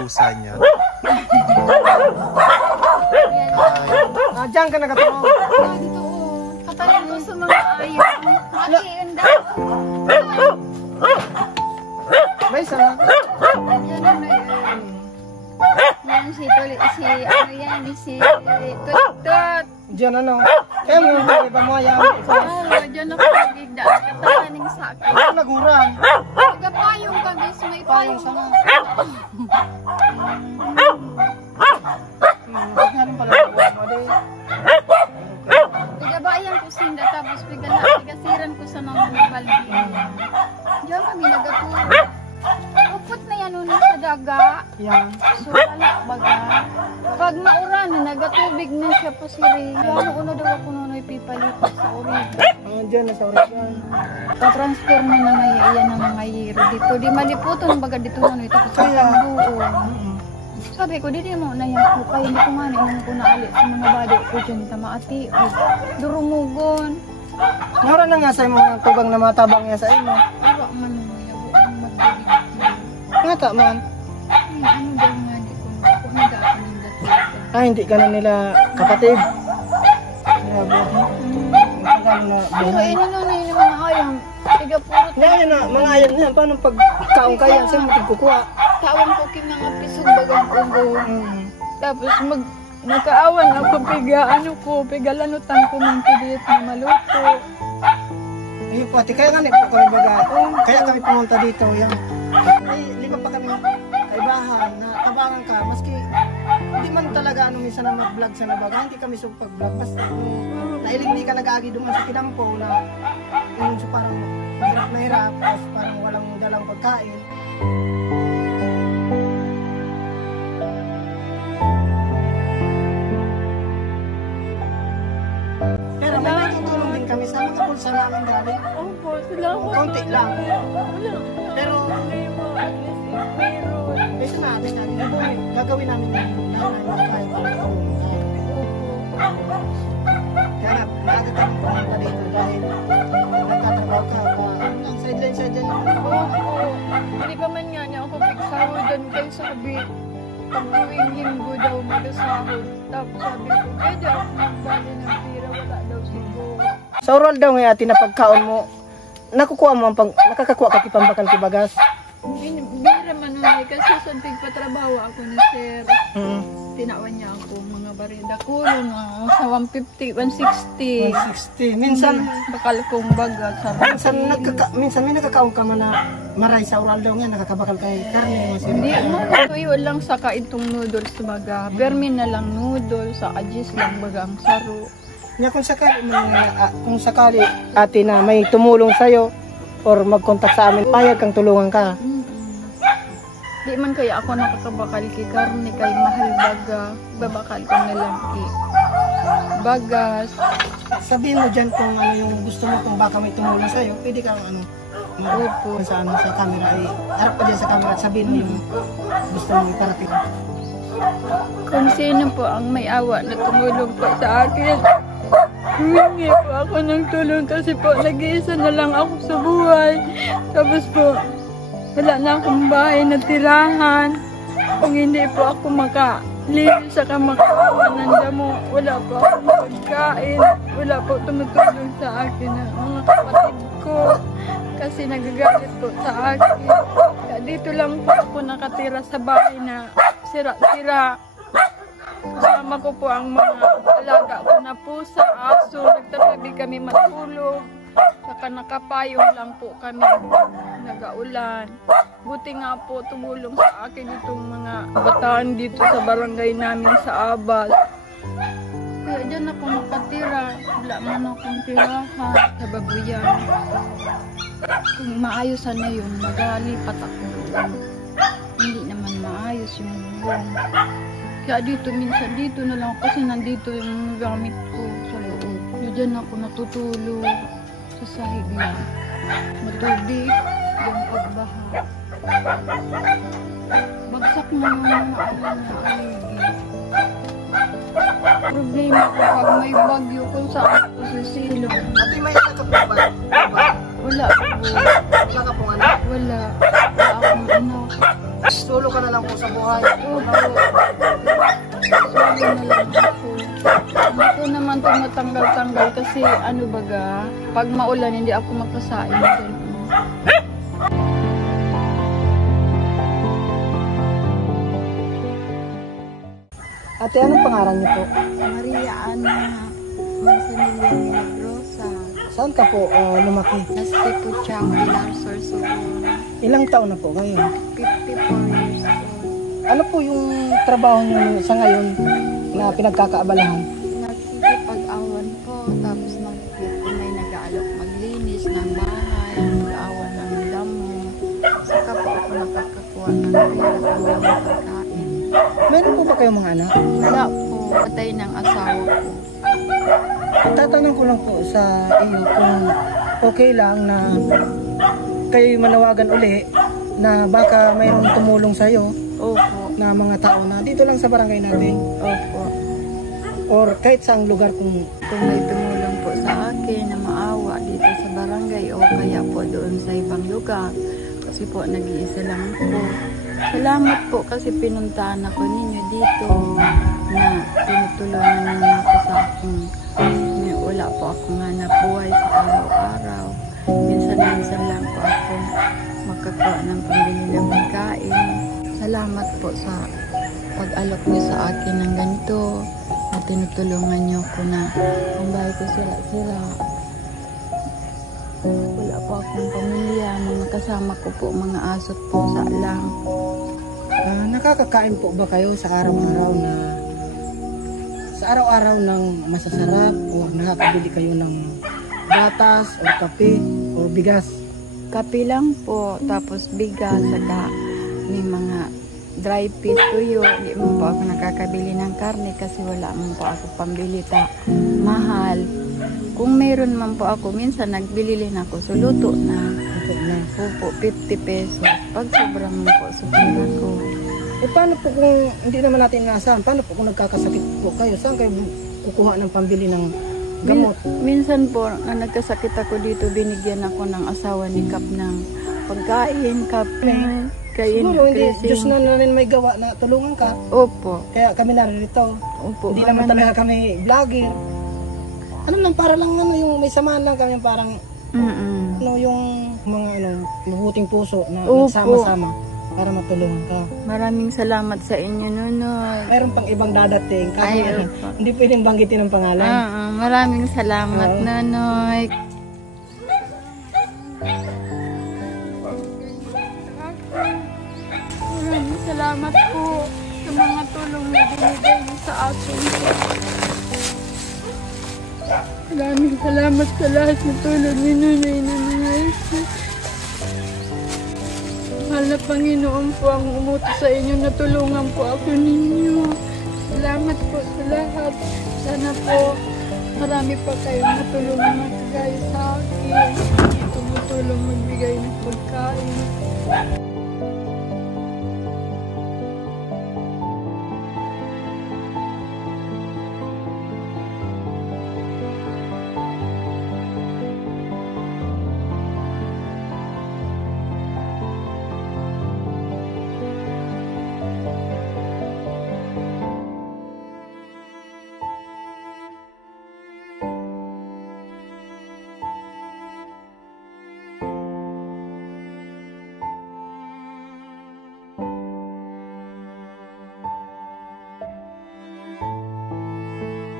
pusa niya. Diyan ka nakatulog. Dito, kapalit ko sa mga ayaw. Makiin daw. May isa na. Yan na may yan si Tuli, si ano yan, si Tut. Diyan ano. Kaya mo, iba mo yan. Oo, dyan ako nagigda. Katalaning sa akin. Ito naguran. Nagapayong ka guys, may Payong payong. sama. Ganun pala mo din. Nagabayan ko sinda, tapos pigasiran ko sa mga baldi. Diyan kami nagapuro. Upot na yan una sa daga. Yan. So wala baga. Pag mauran, nagatubig na siya po si Ray. Ano una daw ako nunoy pipalipas sa orig. Diyan na sa origan. Pa-transfer na na may iyan ng mga yero dito. Di maliputon baga dito nunoy. Tapos sa buo. Sabi ko, di mo na yan po kayo. Hindi ko nga naman ko naalit sa mga bado ko dyan. Tamaati. Durumugon. Nara na nga sa mga tubang na matabang nga sa imo. Pero man mo yung magtubig. Nga ta man. Ano daw nga di ko nag-aapanin dati. Hindi ka na nila kapatid. Grabe. Pero ino na yung mga ayang. Tiga-purot. Ngayon na, mga ayan na. Paano pag kaong kaya sa'yo mo tigkukuha? Tawang ko kin mga pisog bagang ugo. Tapos nagkaawan ako pigalanutan ko ng tidit na maluto. Eh, pati kaya nga po kami baga. Kaya kami pumunta dito. Yan. Ay, lima pa kami kaibahan na tabangan ka. Maski hindi man talaga minsan na mag-vlog sa nabaga. Hindi kami pag-vlog. Basta nailing di ka nag-agi duman sa kinampo na yung parang hirap na hirap. Tapos parang walang dalang pagkain. Pero may natutulong din kami sa mga pulsa namin dali. Opo, salamat. Konti lang. Wala. Pero At least meron. ito natin gagawin namin yung lahat ng mga kahit kaya nga, maaga kami pumunta dito dahil nagtatrabaho ka ang sideline Oo. Hindi pa man nga niya ako pigsahod doon kay sabi. Pag tuwing linggo daw mag-asahod. Tapos sabi ko, pwede ako magbali ng pira. Wala daw siguro. sa oral daw nga ati na pagkaon mo nakukuha mo nakakakuha ka tipambakal tibagas. Bira man nun kasi sa tigpatrabaho ako ni Sir. Tinawan niya ako mga barida kulo na sa 150, 160. 160 minsan Bakal kong baga sa minsan may nakakaon ka man na maray sa oral daw nga nakakabakal kay karne hindi mo tuyo lang sa kaitong noodles baga. Permin na lang noodles sa ajis lang baga ang saro. nga kung sakali ate na may tumulong sa'yo or mag-contact sa amin payag kang tulungan ka. Di man kaya ako nakakabakal kay karne kay mahal baga. Babakal ko na lang bagas. Sabihin mo dyan kung ano yung gusto mo kung baka may tumulong sa'yo pwede kang Opo. sa camera ay harap pa dyan sa camera at sabihin mo yung gusto mo iparating. Kung sino po ang may awa na tumulong po sa akin. Humingi po ako ng tulong kasi po nag-iisa na lang ako sa buhay. Tapos po wala na akong bahay na tirahan. Kung hindi po ako makalinis sa kamakawan ng damo, wala po akong pagkain. Wala po tumutulong sa akin ang mga kapatid ko. Kasi nagagalit po sa akin. Kaya dito lang po ako nakatira sa bahay na sira-sira. Kasama ko po ang mga alaga ko na pusa, aso. Nagtatabi kami matulog. Saka nakapayong lang po kami. Nagaulan. Buti nga po tumulong sa akin itong mga bataan dito sa barangay namin sa Abal. Kaya dyan ako nakatira. Wala man akong tirahan sa babuyan. Kung maayosan na yun, magalipat ako. Hindi naman maayos yung buwan. Kaya dito, minsan dito na lang kasi nandito yung gamit ko sa loob. Diyan ako natutulog sa sahig lang. Matubig, yung pagbaha. Bagsak na mga aligi. Problema ko pag may bagyo kung saan ako sa silong. Ate, may nakap ba? Wala po. Wala ka pong anak? Wala. Wala akong anak. Solo ka na lang po sa buhay. Opo. Sorry na lang ako. Hindi ko naman ito matanggal-tanggal kasi ano baga, pag maulan hindi ako makasain. Ate, anong pangalan niyo po? Maria Ana Manzanilla Milagrosa. Saan ka po lumaki? Nasty po siya ang Pilar Sorsogon. Ilang taon na po ngayon? 54 years old. Ano po yung trabaho niyo sa ngayon na pinagkakaabalahan? Nakikipag-awan po, tapos may nag-aalok maglinis ng bahay, mag-awan ng damo. Saka po ako nakakakuha ng pera ng pagkain. Meron po ba kayong mga anak? Wala po, patay ng asawa ko. Tatanong ko lang po sa iyo kung okay lang na kayo manawagan uli na baka mayroong tumulong sa iyo. Opo. Na mga tao na dito lang sa barangay natin. Opo. Or kahit saang lugar kung May tumulong po sa akin na maawa dito sa barangay o kaya po doon sa ibang lugar. Kasi po nag-iisa lang po. Salamat po kasi pinuntahan ako ninyo dito na tinutulungan ninyo ako sa akin. Wala po akong hanap buhay sa araw-araw. Minsan-minsan lang po ako makakuha ng pambili ng pagkain. Salamat po sa pag-alok niyo sa akin ng ganito na tinutulungan niyo ko na ang bahay ko sira-sira. Wala po akong pamilya, mga kasama ko po, mga asot po sa lang. nakakakain po ba kayo sa araw-araw na ng masasarap o nakakabili kayo ng gatas o kape o bigas? Kape lang po, tapos bigas, saka may mga dry fish tuyo. Hindi mo po ako nakakabili ng karne kasi wala mo po ako pambili mahal. Kung meron man po ako, minsan nagbililin ako, so luto na. Ito na. Opo, 50 pesos. Pag sobrang mo po sa pera ko. E paano po kung hindi naman natin inaasahan? Paano po kung nagkakasakit po kayo? Saan kayo kukuha ng pambili ng gamot? Minsan po, na nagkasakit ako dito, binigyan ako ng asawa ni Kap ng pagkain, kape, kain, Siguro hindi, dressing. Diyos na rin may gawa na tulungan ka. Opo. Kaya kami naririto. Opo. Hindi naman talaga kami vlogger. Ano lang, para lang ano, yung may samahan lang kami, parang ano, yung mga mabuting puso na Opo. nagsama-sama para matulungan ka. Maraming salamat sa inyo, Nunoy. Mayroon pang ibang dadating. Ay, Kaya opo. hindi pwedeng banggitin ang pangalan. Maraming salamat, Oo. Nunoy. Maraming salamat po sa mga tulong na binigay niyo sa akin. Maraming salamat sa lahat na tulong ni Nunoy na nangyayari. Mahal na Panginoon po ang umutos sa inyo na tulungan po ako ninyo. Salamat po sa lahat. Sana po marami pa kayong matulungan na kagaya sa akin. Tumutulong magbigay ng pagkain.